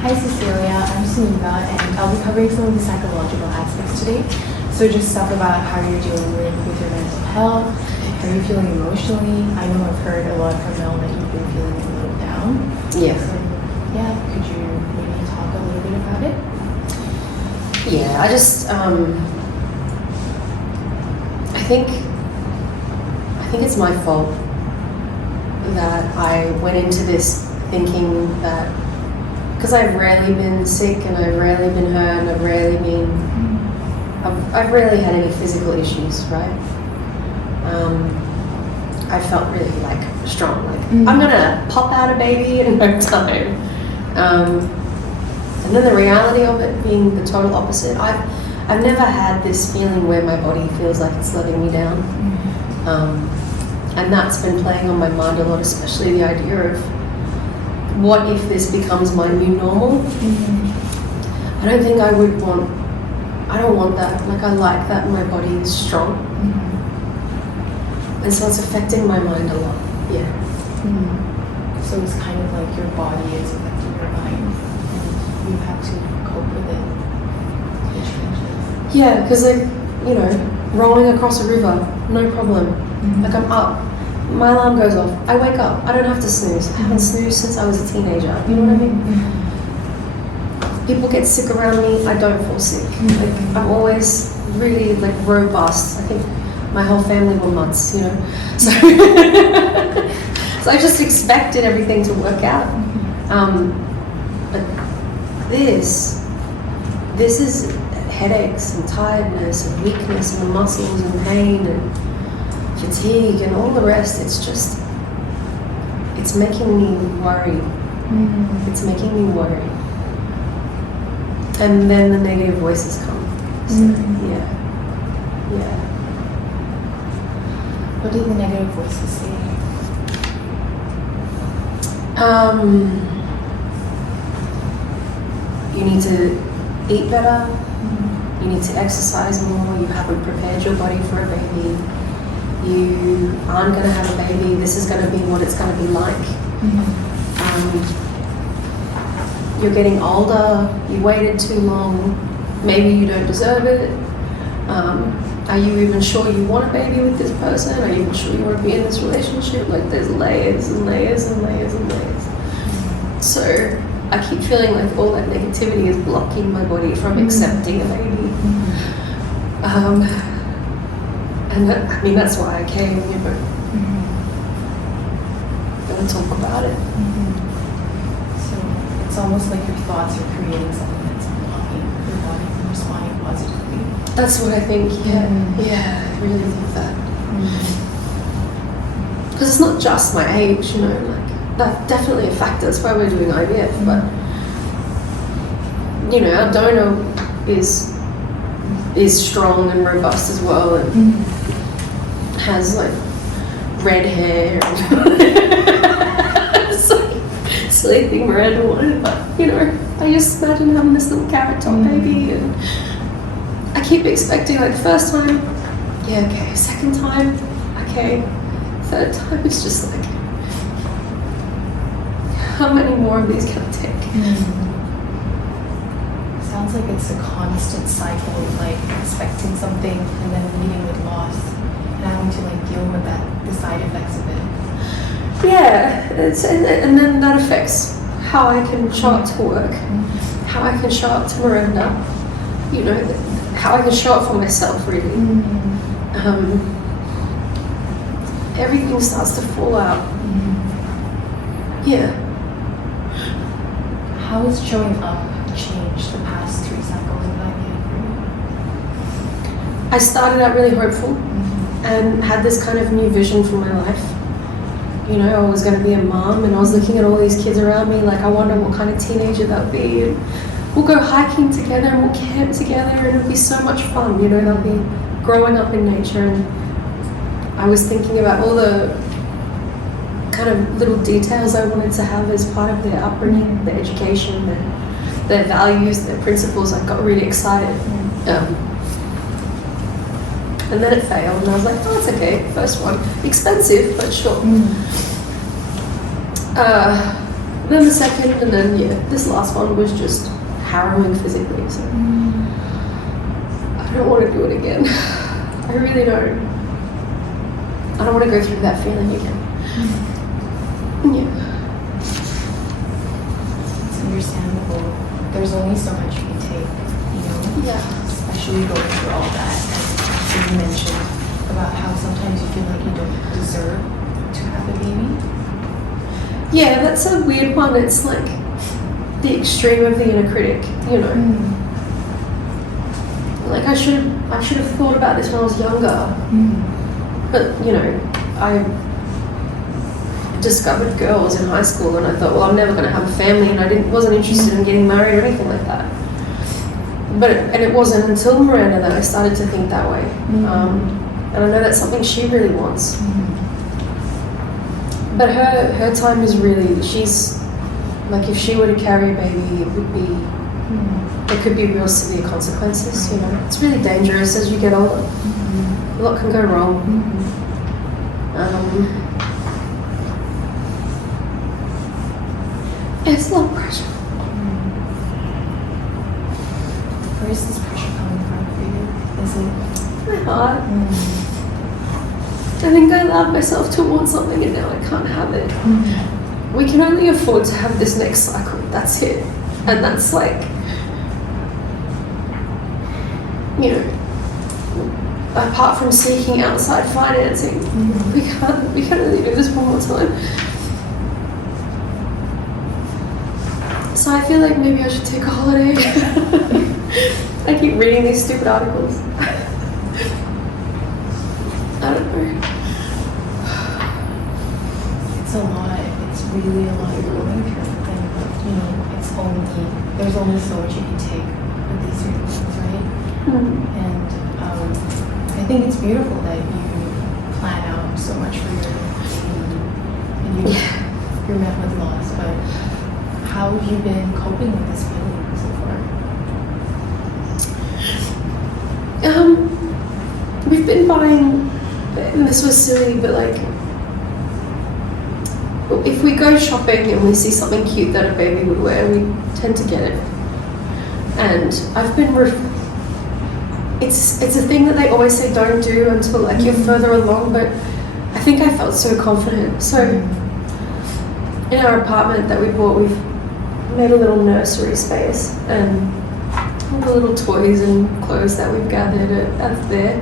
Hi Cecilia, I'm Suniva, and I'll be covering some of the psychological aspects today. So just stuff about how you're dealing with your mental health, how you're feeling emotionally. I know I've heard a lot from Mel that you've been feeling a little down. Yeah. So yeah, could you maybe talk a little bit about it? Yeah, I think it's my fault that I went into this thinking that because I've rarely been sick and I've rarely been hurt and I've rarely had any physical issues, right? I felt really like strong, like I'm gonna pop out a baby in no time. And then the reality of it being the total opposite. I've never had this feeling where my body feels like it's letting me down. And that's been playing on my mind a lot, especially the idea of what if this becomes my new normal? I don't think I don't want that. Like I like that my body is strong. And so it's affecting my mind a lot. Yeah. So it's kind of like your body is affecting your mind and you have to cope with it. It changes. Yeah, because like, rolling across a river, no problem. Like I'm up. My alarm goes off. I wake up. I don't have to snooze. I haven't snoozed since I was a teenager. You know what I mean? People get sick around me. I don't fall sick. Like I'm always really like robust. I think my whole family were mutts, So, so I just expected everything to work out. But this is headaches and tiredness and weakness in the muscles and pain and fatigue and all the rest. It's making me worry. It's making me worry. And then the negative voices come. So, yeah. What do the negative voices say? You need to eat better. You need to exercise more. You haven't prepared your body for a baby. You aren't going to have a baby. This is going to be what it's going to be like. You're getting older. You waited too long. Maybe you don't deserve it. Are you even sure you want a baby with this person? Are you even sure you want to be in this relationship? Like there's layers and layers and layers and layers. So I keep feeling like all that negativity is blocking my body from accepting a baby. And that's why I came, Gonna talk about it. So it's almost like your thoughts are creating something that's blocking your body from responding positively. That's what I think, yeah. Yeah, I really think that. Because it's not just my age, like that's definitely a factor. That's why we're doing IVF, but our donor is strong and robust as well, and has like red hair and silly thing Miranda wanted, but I just imagine having this little carrot top baby, and I keep expecting like the first time, yeah, okay, second time, okay, third time, it's just like, how many more of these can I take? Sounds like it's a constant cycle of like expecting something and then meeting with loss and having to like deal with the side effects of it. Yeah, and then that affects how I can show up to work, how I can show up to Miranda, how I can show up for myself, really. Everything starts to fall out. Yeah. How has showing up changed the past 3 cycles of IVF for you? I started out really hopeful and had this kind of new vision for my life. I was going to be a mom, and I was looking at all these kids around me like, I wonder what kind of teenager they'll be. And we'll go hiking together and we'll camp together and it'll be so much fun. They'll be growing up in nature. And I was thinking about all the kind of little details I wanted to have as part of their upbringing, their education, their values, their principles. I got really excited. And then it failed, and I was like, oh, it's okay, first one. Expensive, but sure. then the second, and then this last one was just harrowing physically. So I don't want to do it again. I really don't. I don't want to go through that feeling again. Yeah. It's understandable. There's only so much you can take, you know? Yeah. Especially going through all that. And you mentioned about how sometimes you feel like you don't deserve to have a baby. Yeah, that's a weird one. It's like the extreme of the inner critic, you know. Like I should have thought about this when I was younger. But, you know, I discovered girls in high school and I thought, well, I'm never going to have a family, and I wasn't interested in getting married or anything like that. And it wasn't until Miranda that I started to think that way. And I know that's something she really wants. But her time is really, she's, like if she were to carry a baby, it would be, there could be real severe consequences, you know. It's really dangerous as you get older. A lot can go wrong. It's a lot of pressure. Where is this pressure coming from for you? Is it My heart. I think I allowed myself to want something and now I can't have it. We can only afford to have this next cycle. That's it. And that's like, you know, apart from seeking outside financing, we can only do this one more time. So I feel like maybe I should take a holiday. I keep reading these stupid articles. I don't know. It's a lot. It's really a lot you're going through. And, you know, there's only so much you can take with these certain things, right? And I think it's beautiful that you plan out so much for your baby and you're met with loss. But how have you been coping with this feeling so far? We've been buying, and this was silly, but like, if we go shopping and we see something cute that a baby would wear, we tend to get it. And I've been, it's a thing that they always say don't do until like you're further along, but I think I felt so confident. So in our apartment that we bought, we've made a little nursery space, and all the little toys and clothes that we've gathered are there.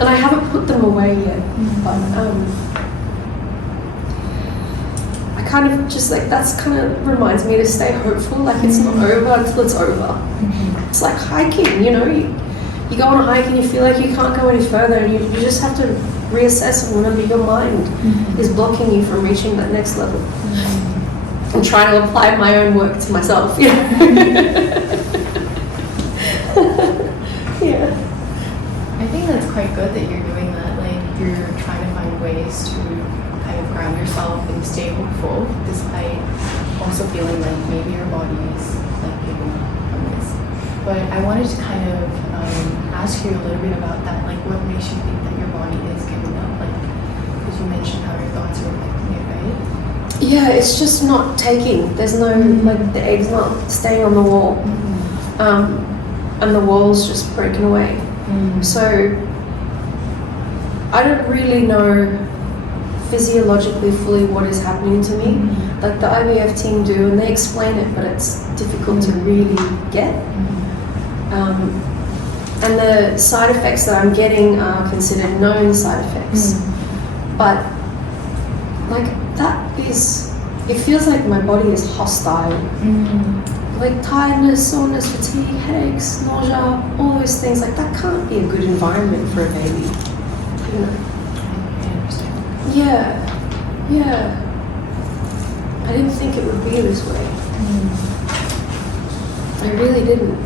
And I haven't put them away yet, but I kind of just like, that's kind of reminds me to stay hopeful, like it's not over until it's over. It's like hiking, you know, you go on a hike and you feel like you can't go any further, and you just have to reassess and remember your mind is blocking you from reaching that next level. I'm trying to apply my own work to myself. Yeah. Yeah. I think that's quite good that you're doing that. Like you're trying to find ways to kind of ground yourself and stay hopeful despite also feeling like maybe your body is like giving up on this. But I wanted to kind of ask you a little bit about that. Like what makes you think that your body is giving up? Like, because you mentioned how your thoughts are affecting it, right? Yeah, it's just not taking. There's no, like the egg's not staying on the wall. And the wall's just broken away. So I don't really know physiologically fully what is happening to me. Like the IVF team do, and they explain it, but it's difficult to really get. And the side effects that I'm getting are considered known side effects. But like that is, it feels like my body is hostile. Like tiredness, soreness, fatigue, headaches, nausea, all those things, like that can't be a good environment for a baby, you know? I understand. Yeah. I didn't think it would be this way. I really didn't.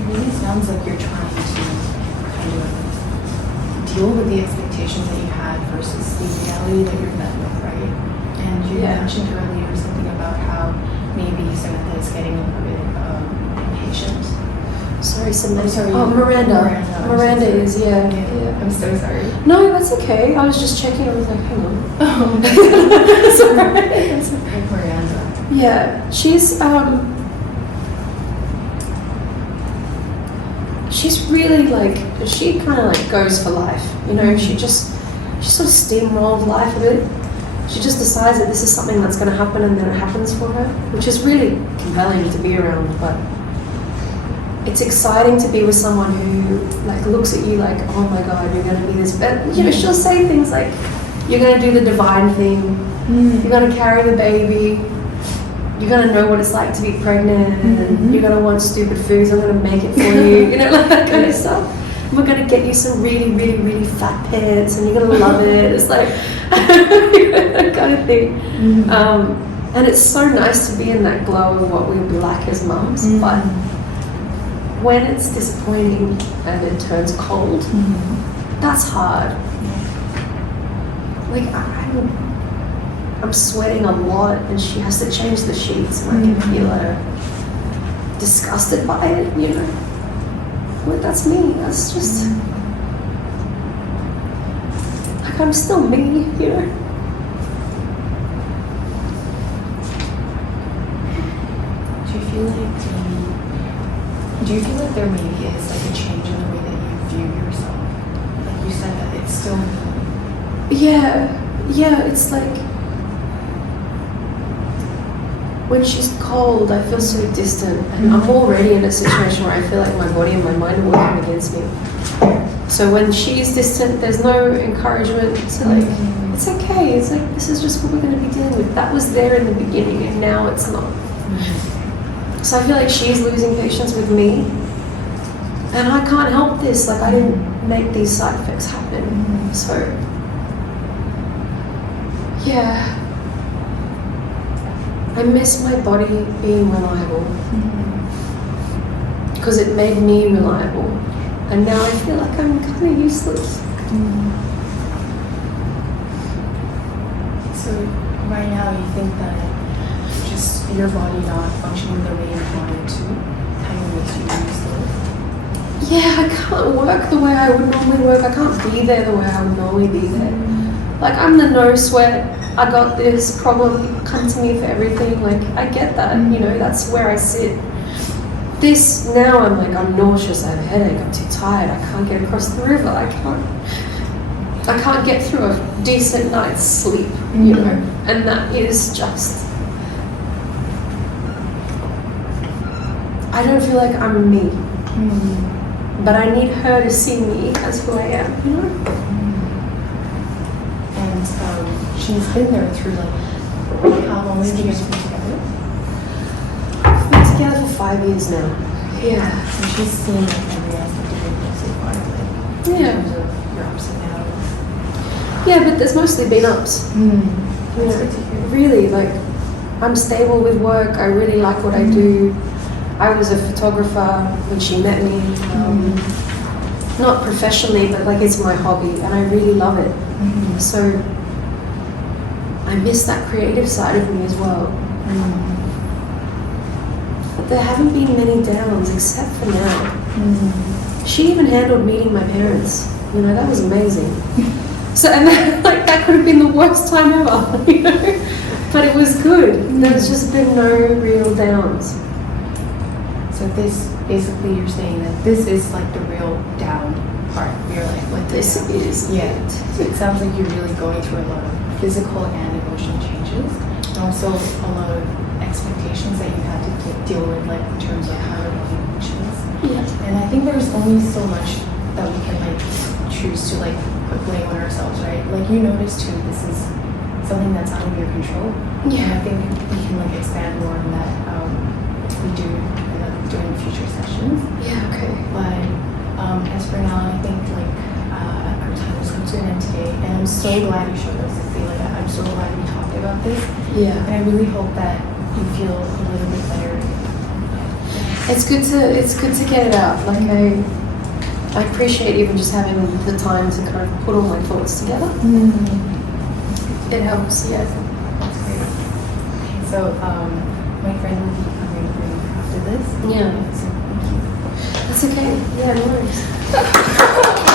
It really sounds like you're trying to kind of deal with the expectations that you had versus the reality that you're met with, right? And you mentioned earlier something about how maybe Samantha is getting a little bit impatient. So sorry, somebody. sorry. Oh, Miranda. Miranda. Miranda I'm so is, yeah. Okay. Yeah. I'm so sorry. No, that's okay. I was just checking. I was like, hang on. Oh, Sorry. That's okay. Miranda. Yeah, she's really like, she kind of like goes for life, you know. She sort of steamrolled life a bit. She just decides that this is something that's going to happen, and then it happens for her, which is really compelling to be around. But it's exciting to be with someone who like looks at you like, oh my god, you're going to be this. But you know, she'll say things like, you're going to do the divine thing, you're going to carry the baby, you're going to know what it's like to be pregnant, and you're going to want stupid foods, I'm going to make it for you, you know, like that kind of stuff. We're going to get you some really, really, really fat pants, and you're going to love it. It's like that kind of thing. And it's so nice to be in that glow of what we would be like as mums. But when it's disappointing and it turns cold, that's hard. Like I'm sweating a lot, and she has to change the sheets, and I can feel her disgusted by it, you know. Well, that's me. That's just like, I'm still me, you know. Do you feel like there maybe is like a change in the way that you view yourself? Like you said that it's still me. Yeah, it's like when she's cold, I feel so distant, and I'm already in a situation where I feel like my body and my mind are working against me. So when she's distant, there's no encouragement to like, it's okay, it's like, this is just what we're going to be dealing with. That was there in the beginning, and now it's not. So I feel like she's losing patience with me, and I can't help this. Like, I didn't make these side effects happen. So yeah, I miss my body being reliable, because it made me reliable, and now I feel like I'm kind of useless. So right now you think that just your body not functioning the way you want it to kind of makes you useless? Yeah, I can't work the way I would normally work. I can't be there the way I would normally be there. Like, I'm the no sweat, I got this problem, come to me for everything. Like, I get that, you know, that's where I sit. This, now I'm like, I'm nauseous, I have a headache, I'm too tired, I can't get across the river, I can't get through a decent night's sleep, you know, and that is just, I don't feel like I'm me, but I need her to see me as who I am, you know. And she's been there through like, how long have you guys been together? We've been together for 5 years now. Yeah. So she's seen like every aspect of your life so far, like in terms of your ups and downs. Yeah, but there's mostly been ups. That's good to hear. Really, like, I'm stable with work, I really like what I do. I was a photographer when she met me. Not professionally, but like, it's my hobby, and I really love it. So I miss that creative side of me as well. But there haven't been many downs except for now. She even handled meeting my parents. You know, that was amazing. So, and then, like, that could have been the worst time ever, you know? But it was good. There's just been no real downs. So this, basically you're saying that this is like the real down part of your life. Like This is yeah. it. So it sounds like you're really going through a lot of physical and emotional changes, and also a lot of expectations that you had to deal with, like in terms of how your body functions. Yeah. And I think there's only so much that we can like choose to like put blame on ourselves, right? Like, you notice too, this is something that's out of your control. Yeah. And I think we can like expand more on that. We do during future sessions. Yeah, okay. But as for now, I think like our time has come to an end today, and I'm so glad you showed us this. Like, I'm so glad we talked about this, Yeah. and I really hope that you feel a little bit better. It's good to get it out. Like, I appreciate even just having the time to kind of put all my thoughts together. It helps, yeah. That's great. Okay, so my friend will be coming in after this. Yeah. So thank you. It's okay. Yeah, no worries.